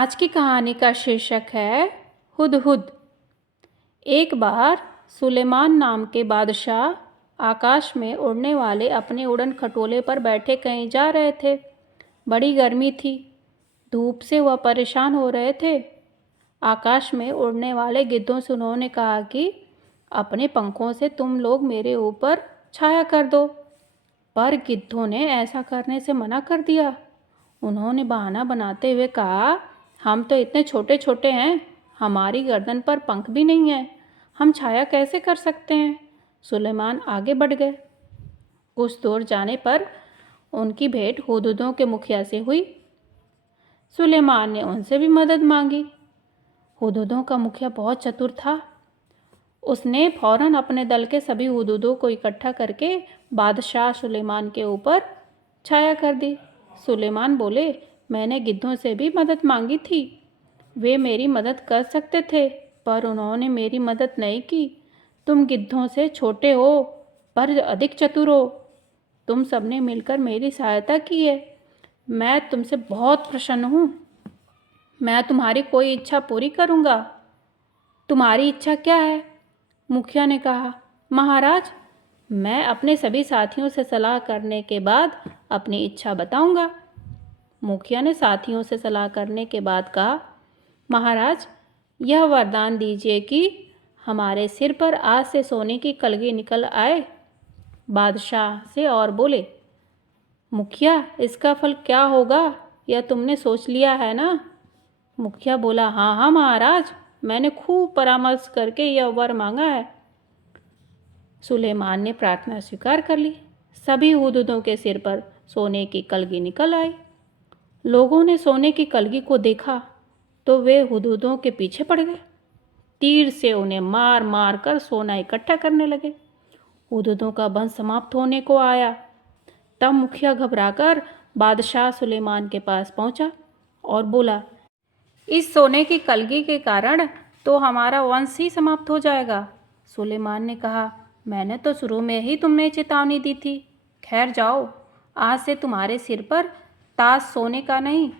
आज की कहानी का शीर्षक है हुदहुद। एक बार सुलेमान नाम के बादशाह आकाश में उड़ने वाले अपने उड़न खटोले पर बैठे कहीं जा रहे थे। बड़ी गर्मी थी, धूप से वह परेशान हो रहे थे। आकाश में उड़ने वाले गिद्धों से उन्होंने कहा कि अपने पंखों से तुम लोग मेरे ऊपर छाया कर दो, पर गिद्धों ने ऐसा करने से मना कर दिया। उन्होंने बहाना बनाते हुए कहा, हम तो इतने छोटे छोटे हैं, हमारी गर्दन पर पंख भी नहीं है, हम छाया कैसे कर सकते हैं। सुलेमान आगे बढ़ गए। कुछ दूर जाने पर उनकी भेंट हुदहुदों के मुखिया से हुई। सुलेमान ने उनसे भी मदद मांगी। हुदहुदों का मुखिया बहुत चतुर था। उसने फौरन अपने दल के सभी हुदहुदों को इकट्ठा करके बादशाह सुलेमान के ऊपर छाया कर दी। सुलेमान बोले, मैंने गिद्धों से भी मदद मांगी थी, वे मेरी मदद कर सकते थे, पर उन्होंने मेरी मदद नहीं की। तुम गिद्धों से छोटे हो पर अधिक चतुर हो, तुम सबने मिलकर मेरी सहायता की है। मैं तुमसे बहुत प्रसन्न हूँ। मैं तुम्हारी कोई इच्छा पूरी करूँगा। तुम्हारी इच्छा क्या है? मुखिया ने कहा, महाराज, मैं अपने सभी साथियों से सलाह करने के बाद अपनी इच्छा बताऊंगा। मुखिया ने साथियों से सलाह करने के बाद कहा, महाराज, यह वरदान दीजिए कि हमारे सिर पर आज से सोने की कलगी निकल आए। बादशाह से और बोले, मुखिया, इसका फल क्या होगा, यह तुमने सोच लिया है ना? मुखिया बोला, हाँ हाँ महाराज, मैंने खूब परामर्श करके यह वर मांगा है। सुलेमान ने प्रार्थना स्वीकार कर ली। सभी हुदहुदों के सिर पर सोने की कलगी निकल आई। लोगों ने सोने की कलगी को देखा तो वे हुदहुदों के पीछे पड़ गए। तीर से उन्हें मार मार कर सोना इकट्ठा करने लगे। हुदहुदों का वंश समाप्त होने को आया। तब मुखिया घबराकर बादशाह सुलेमान के पास पहुंचा और बोला, इस सोने की कलगी के कारण तो हमारा वंश ही समाप्त हो जाएगा। सुलेमान ने कहा, मैंने तो शुरू में ही तुम्हें चेतावनी दी थी। खैर जाओ, आज से तुम्हारे सिर पर ताज सोने का नहीं,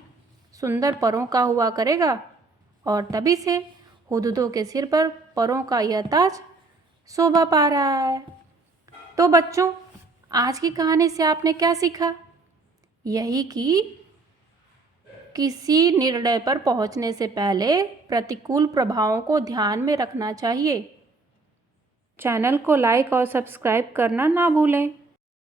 सुंदर परों का हुआ करेगा। और तभी से हुदहुदों के सिर पर परों का यह ताज शोभा पा रहा है। तो बच्चों, आज की कहानी से आपने क्या सीखा? यही कि किसी निर्णय पर पहुंचने से पहले प्रतिकूल प्रभावों को ध्यान में रखना चाहिए। चैनल को लाइक और सब्सक्राइब करना ना भूलें।